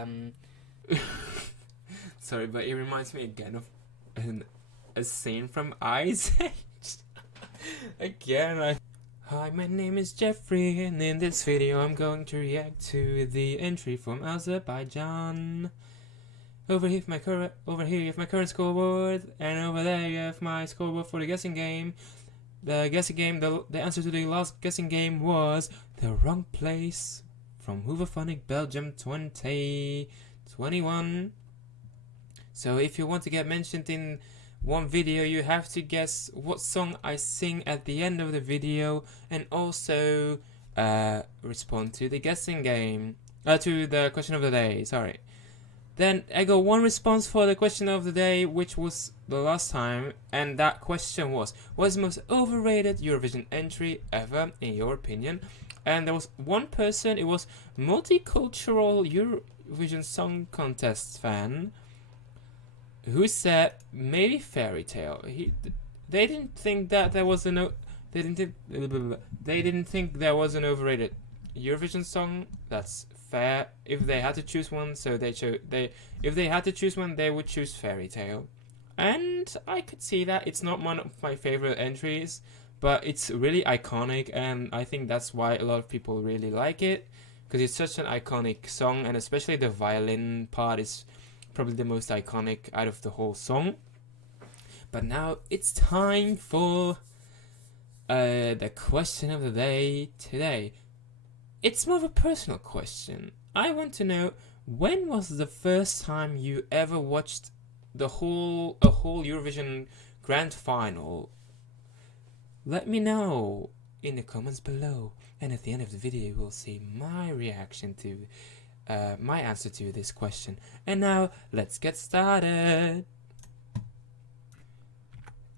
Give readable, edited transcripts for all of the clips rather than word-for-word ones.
Um, sorry, but it reminds me again of a scene from Ice Age. Again, Hi, my name is Jeffrey, and in this video I'm going to react to the entry from Azerbaijan. Over here, you have my current scoreboard, and over there you have my scoreboard for the guessing game. The answer to the last guessing game was the wrong place from Hooverphonic Belgium 2021. So if you want to get mentioned in one video, you have to guess what song I sing at the end of the video, and also respond to the guessing game, to the question of the day, sorry. Then I got one response for the question of the day, which was the last time, and that question was, what is the most overrated Eurovision entry ever, in your opinion? And there was one person, it was Multicultural Eurovision Song Contest fan, who said maybe Fairy Tale. They didn't think that there was they didn't think there was an overrated Eurovision song. That's fair. If they had to choose one, if they had to choose one, they would choose Fairy Tale. And I could see that. It's not one of my favorite entries, but it's really iconic, and I think that's why a lot of people really like it, because it's such an iconic song, and especially the violin part is probably the most iconic out of the whole song. But now it's time for the question of the day today. It's more of a personal question. I want to know, when was the first time you ever watched a whole Eurovision grand final? Let me know in the comments below, and at the end of the video we'll see my reaction to my answer to this question. And now let's get started.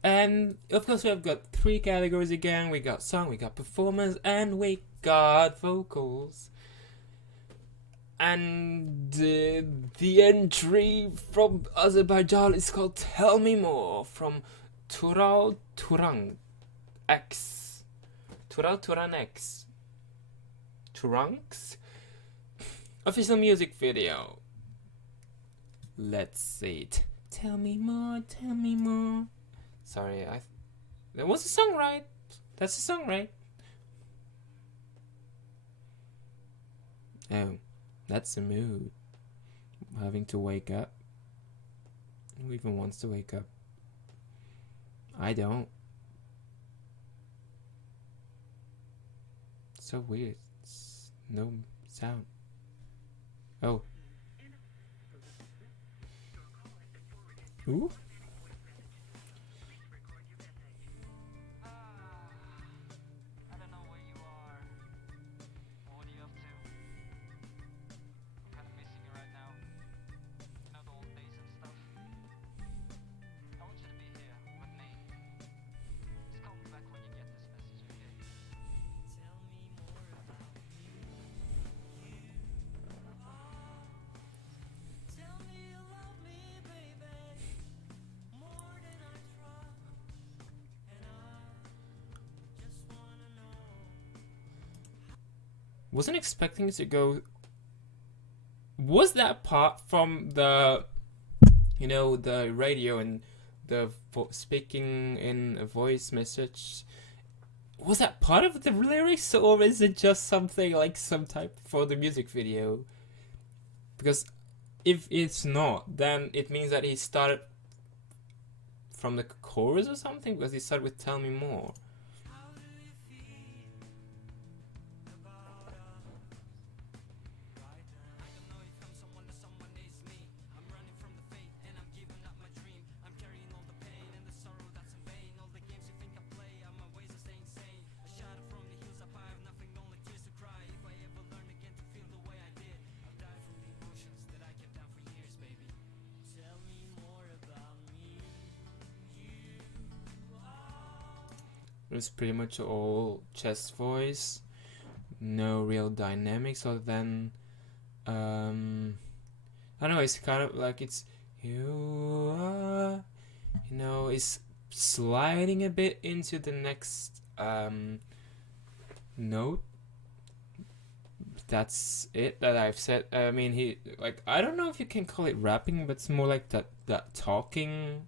And of course we've got 3 categories again. We got song, we got performance, and we got vocals. And the entry from Azerbaijan is called Tell Me More from TuralTuranX. TuralTuranX. Turanx? Official music video. Let's see it. Tell me more, tell me more. Sorry, that was the song, right? That's the song, right? Oh, that's the mood. Having to wake up. Who even wants to wake up? I don't. So weird. It's no sound. Oh. Ooh. Wasn't expecting it to go. Was that part from the, the radio and the speaking in a voice message? Was that part of the lyrics, or is it just something like some type for the music video? Because if it's not, then it means that he started from the chorus or something, because he started with Tell Me More. It was pretty much all chest voice, no real dynamics other than I don't know, it's kind of like it's you are, it's sliding a bit into the next note, that's it that I've said. I mean, he like I don't know if you can call it rapping, but it's more like that talking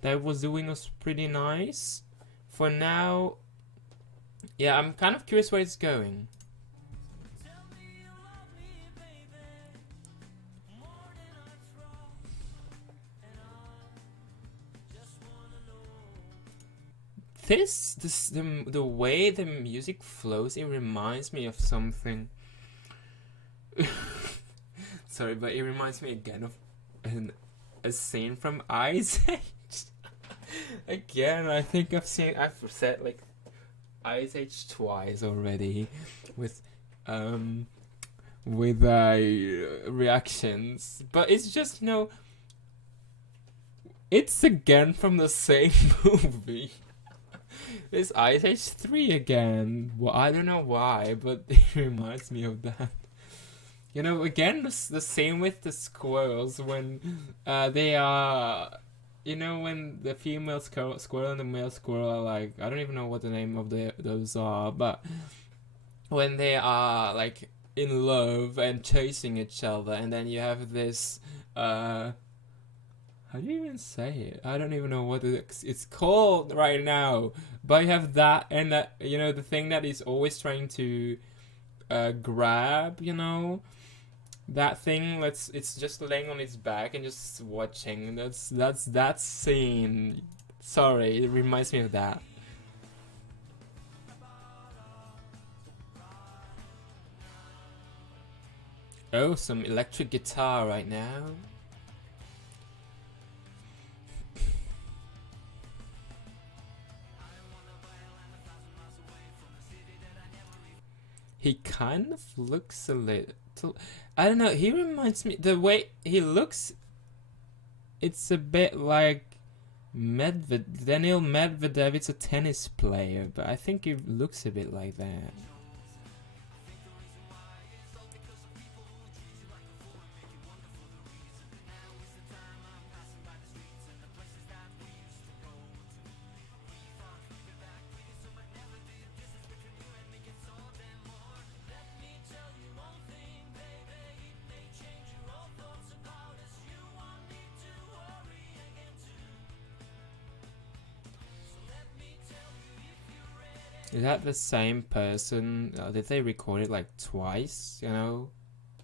that was doing was pretty nice. For now, yeah, I'm kind of curious where it's going. The way the music flows, it reminds me of something. Sorry, but it reminds me again of a scene from Ice Age. Again, I think I've said like Ice Age twice already with reactions, but it's just, you know, it's again from the same movie. It's Ice Age 3 again. Well, I don't know why, but it reminds me of that. You know, again, the same with the squirrels when they are, you know, when the female squirrel and the male squirrel are like, I don't even know what the name of those are, but when they are like in love and chasing each other, and then you have this, how do you even say it? I don't even know what it's called right now, but you have that, and that, you know, the thing that is always trying to grab, you know, that thing. It's just laying on its back and just watching. That's that scene. Sorry, it reminds me of that. Oh, some electric guitar right now. He kind of looks a little, I don't know, he reminds me, the way he looks, it's a bit like Daniil Medvedev. It's a tennis player, but I think he looks a bit like that. Is that the same person? Did they record it like twice, you know?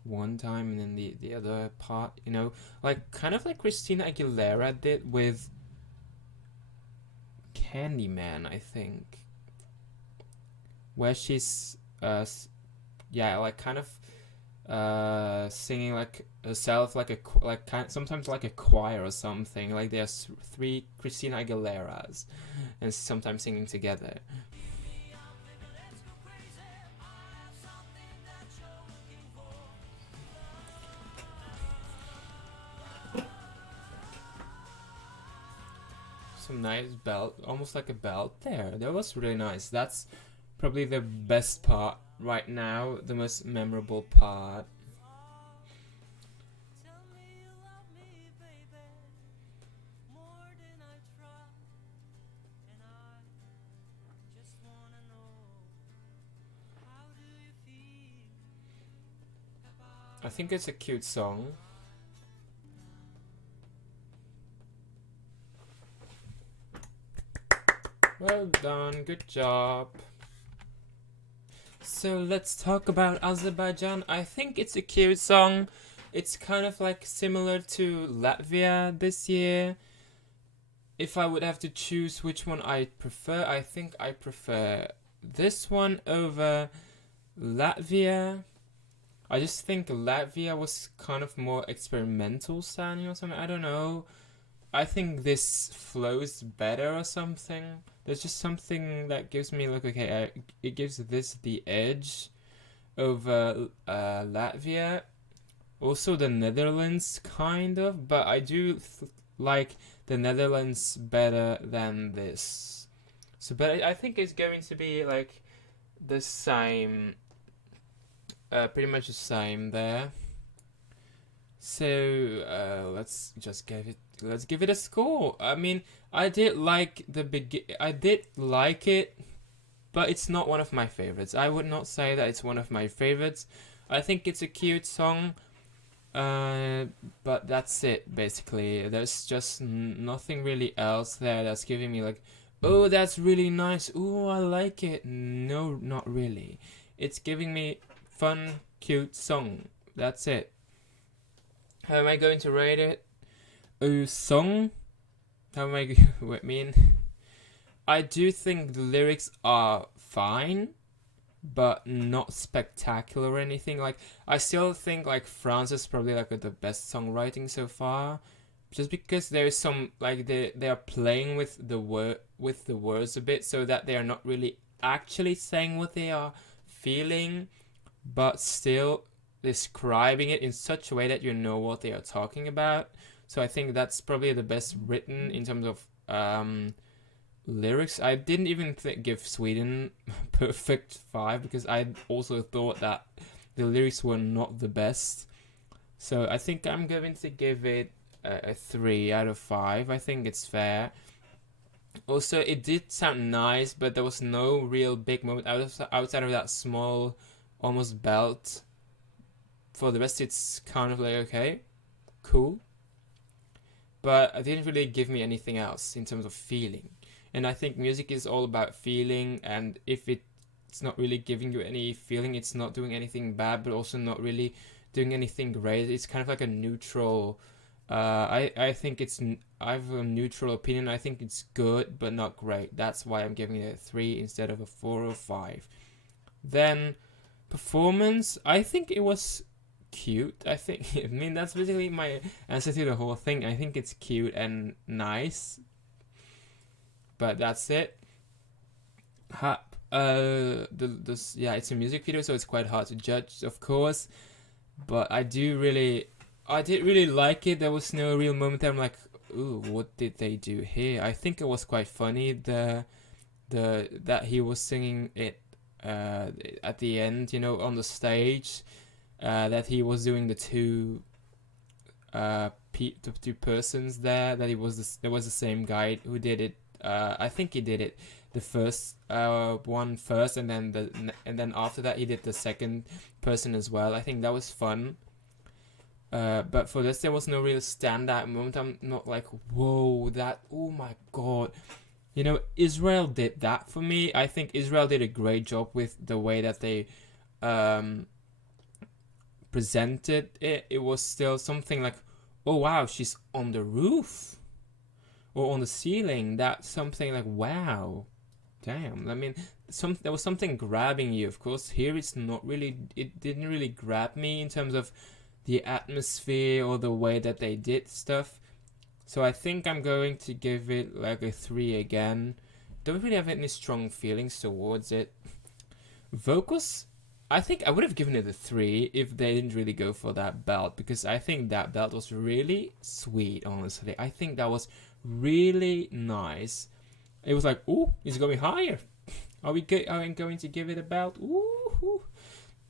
One time and then the other part, you know? Like, kind of like Christina Aguilera did with Candyman, I think. Where she's, yeah, like kind of singing like herself, like sometimes like a choir or something. Like there's 3 Christina Aguileras and sometimes singing together. Some nice belt, almost like a belt there. That was really nice. That's probably the best part right now, the most memorable part. I think it's a cute song. Well done, good job. So let's talk about Azerbaijan. I think it's a cute song. It's kind of like similar to Latvia this year. If I would have to choose which one I prefer, I think I prefer this one over Latvia. I just think Latvia was kind of more experimental sounding or something. I don't know. I think this flows better or something. There's just something that gives me like, okay, it gives this the edge over Latvia. Also the Netherlands, kind of, but I do like the Netherlands better than this. So, but I think it's going to be like the same, pretty much the same there. So let's give it a score. I mean, I did like it, but it's not one of my favorites. I would not say that it's one of my favorites. I think it's a cute song, but that's it basically. There's just nothing really else there that's giving me like, oh, that's really nice. Oh, I like it. No, not really. It's giving me fun, cute song. That's it. How am I going to rate it? A song? How am I going to mean? I do think the lyrics are fine, but not spectacular or anything. Like, I still think like France is probably like the best songwriting so far, just because there's some like they are playing with the words a bit, so that they are not really actually saying what they are feeling, but still describing it in such a way that you know what they are talking about. So I think that's probably the best written in terms of lyrics. I didn't even give Sweden perfect 5 because I also thought that the lyrics were not the best. So I think I'm going to give it a 3 out of 5. I think it's fair. Also, it did sound nice, but there was no real big moment outside of that small, almost belt. For the rest, it's kind of like, okay, cool. But it didn't really give me anything else in terms of feeling. And I think music is all about feeling, and if it's not really giving you any feeling, it's not doing anything bad, but also not really doing anything great. It's kind of like a neutral. I think I have a neutral opinion. I think it's good, but not great. That's why I'm giving it a 3 instead of a 4 or 5. Then performance, I think it was cute. I mean, that's basically my answer to the whole thing. I think it's cute and nice, but that's it. It's a music video, so it's quite hard to judge, of course. But I did really like it. There was no real moment that I'm like, ooh, what did they do here? I think it was quite funny that he was singing it at the end, on the stage. That he was doing the two persons there. That there was the same guy who did it. I think he did it the first one first, and then after that he did the second person as well. I think that was fun. But for this, there was no real standout moment. I'm not like, whoa, oh my god. Israel did that for me. I think Israel did a great job with the way that they presented it. It was still something like, oh wow, she's on the roof or on the ceiling. That's something like, wow, damn. I mean, there was something grabbing you. Of course, here it didn't really grab me in terms of the atmosphere or the way that they did stuff. So I think I'm going to give it like a 3 again. Don't really have any strong feelings towards it. Vocals, I think I would have given it a 3 if they didn't really go for that belt, because I think that belt was really sweet, honestly. I think that was really nice. It was like, ooh, it's going higher. Are we going to give it a belt? Ooh.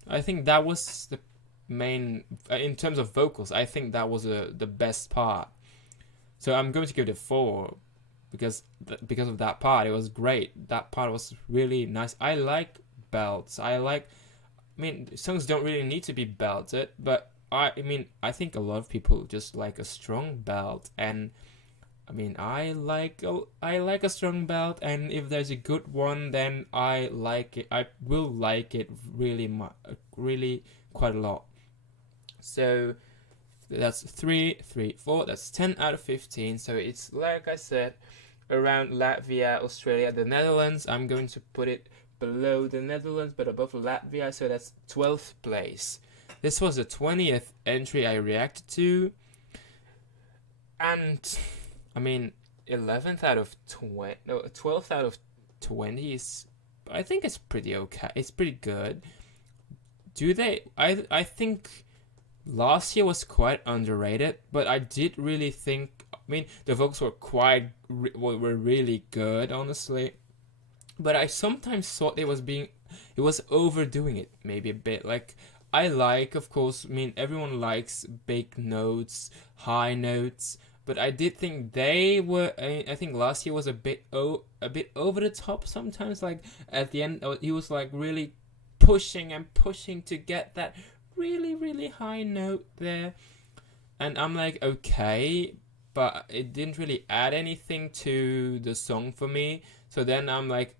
I think that was the main, in terms of vocals, I think that was the best part. So I'm going to give it a 4 because of that part. It was great. That part was really nice. I like belts. I mean, songs don't really need to be belted, but I think a lot of people just like a strong belt, and I mean, I like a strong belt, and if there's a good one, then I like it. I will like it really really quite a lot. So that's 3, 4. That's 10 out of 15. So it's, like I said, around Latvia, Australia, the Netherlands. I'm going to put it below the Netherlands, but above Latvia. So that's 12th place. This was the 20th entry I reacted to, and I mean, 11th out of 20. No, 12th out of 20 is, I think it's pretty okay. It's pretty good. I think last year was quite underrated, but I did really think, I mean, the vocals were were really good, honestly. But I sometimes thought it was overdoing it, maybe a bit. Like, of course, I mean, everyone likes big notes, high notes, but I did think I think last year was a bit over the top sometimes. Like, at the end, he was like really pushing and pushing to get that really high note there. And I'm like, okay, but it didn't really add anything to the song for me. So then I'm like,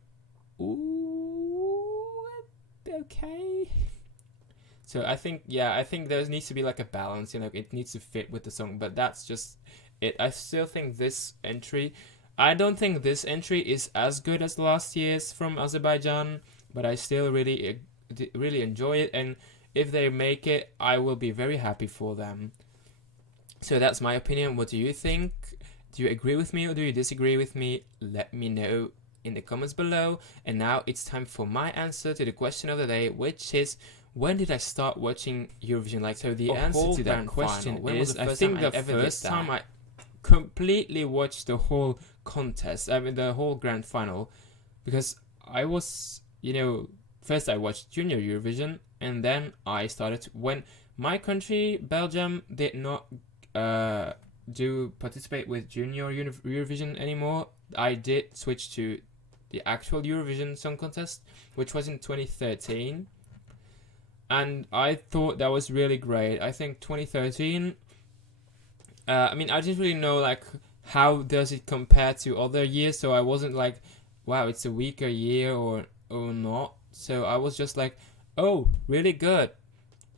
ooh, okay. So I think there needs to be like a balance, it needs to fit with the song, but that's just it. I still think I don't think this entry is as good as last year's from Azerbaijan, but I still really enjoy it, and if they make it, I will be very happy for them. So that's my opinion. What do you think? Do you agree with me or do you disagree with me? Let me know in the comments below. And now it's time for my answer to the question of the day, which is, when did I start watching Eurovision? Like, so the answer to that question is, I think the first time I completely watched the whole contest, I mean the whole grand final, because I was, first I watched Junior Eurovision, and then I started, when my country, Belgium, did not participate with Junior Eurovision anymore, I did switch to the actual Eurovision Song Contest, which was in 2013. And I thought that was really great. I think 2013, I didn't really know, like, how does it compare to other years, so I wasn't like, wow, it's a weaker year or not. So I was just like, oh, really good.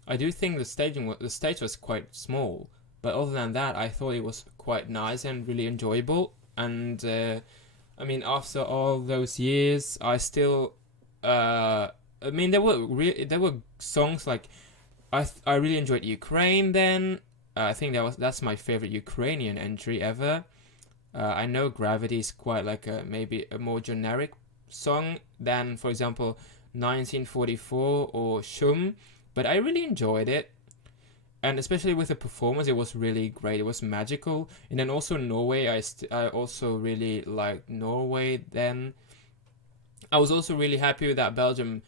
I do think the stage was quite small, but other than that, I thought it was quite nice and really enjoyable. And after all those years, I still, there were songs like, I really enjoyed Ukraine then. I think that's my favorite Ukrainian entry ever. I know Gravity is quite like maybe a more generic song than, for example, 1944 or Shum, but I really enjoyed it. And especially with the performance, it was really great. It was magical. And then also Norway, I also really liked Norway then. I was also really happy with that Belgium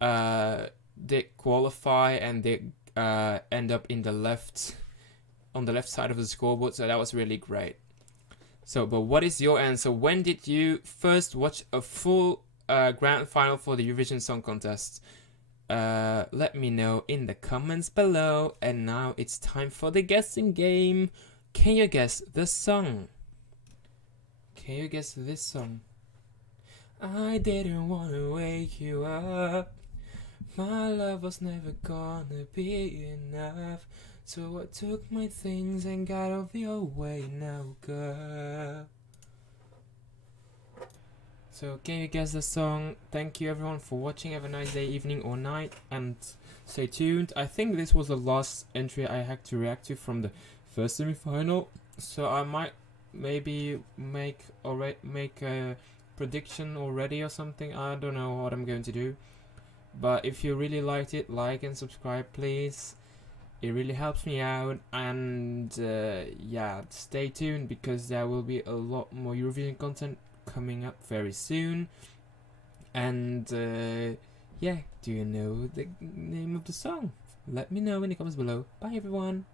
did qualify and did end up on the left side of the scoreboard, so that was really great. So, but what is your answer? When did you first watch a full grand final for the Eurovision Song Contest? Let me know in the comments below. And now it's time for the guessing game. Can you guess the song? Can you guess this song? I didn't want to wake you up. My love was never gonna be enough. So I took my things and got off your way now, girl. So can you guess the song? Thank you everyone for watching. Have a nice day, evening or night, and stay tuned. I think this was the last entry I had to react to from the first semi-final, so I might maybe make a prediction already or something. I don't know what I'm going to do, but if you really liked it, like and subscribe please. It really helps me out, and stay tuned because there will be a lot more Eurovision content coming up very soon. And do you know the name of the song? Let me know in the comments below. Bye everyone.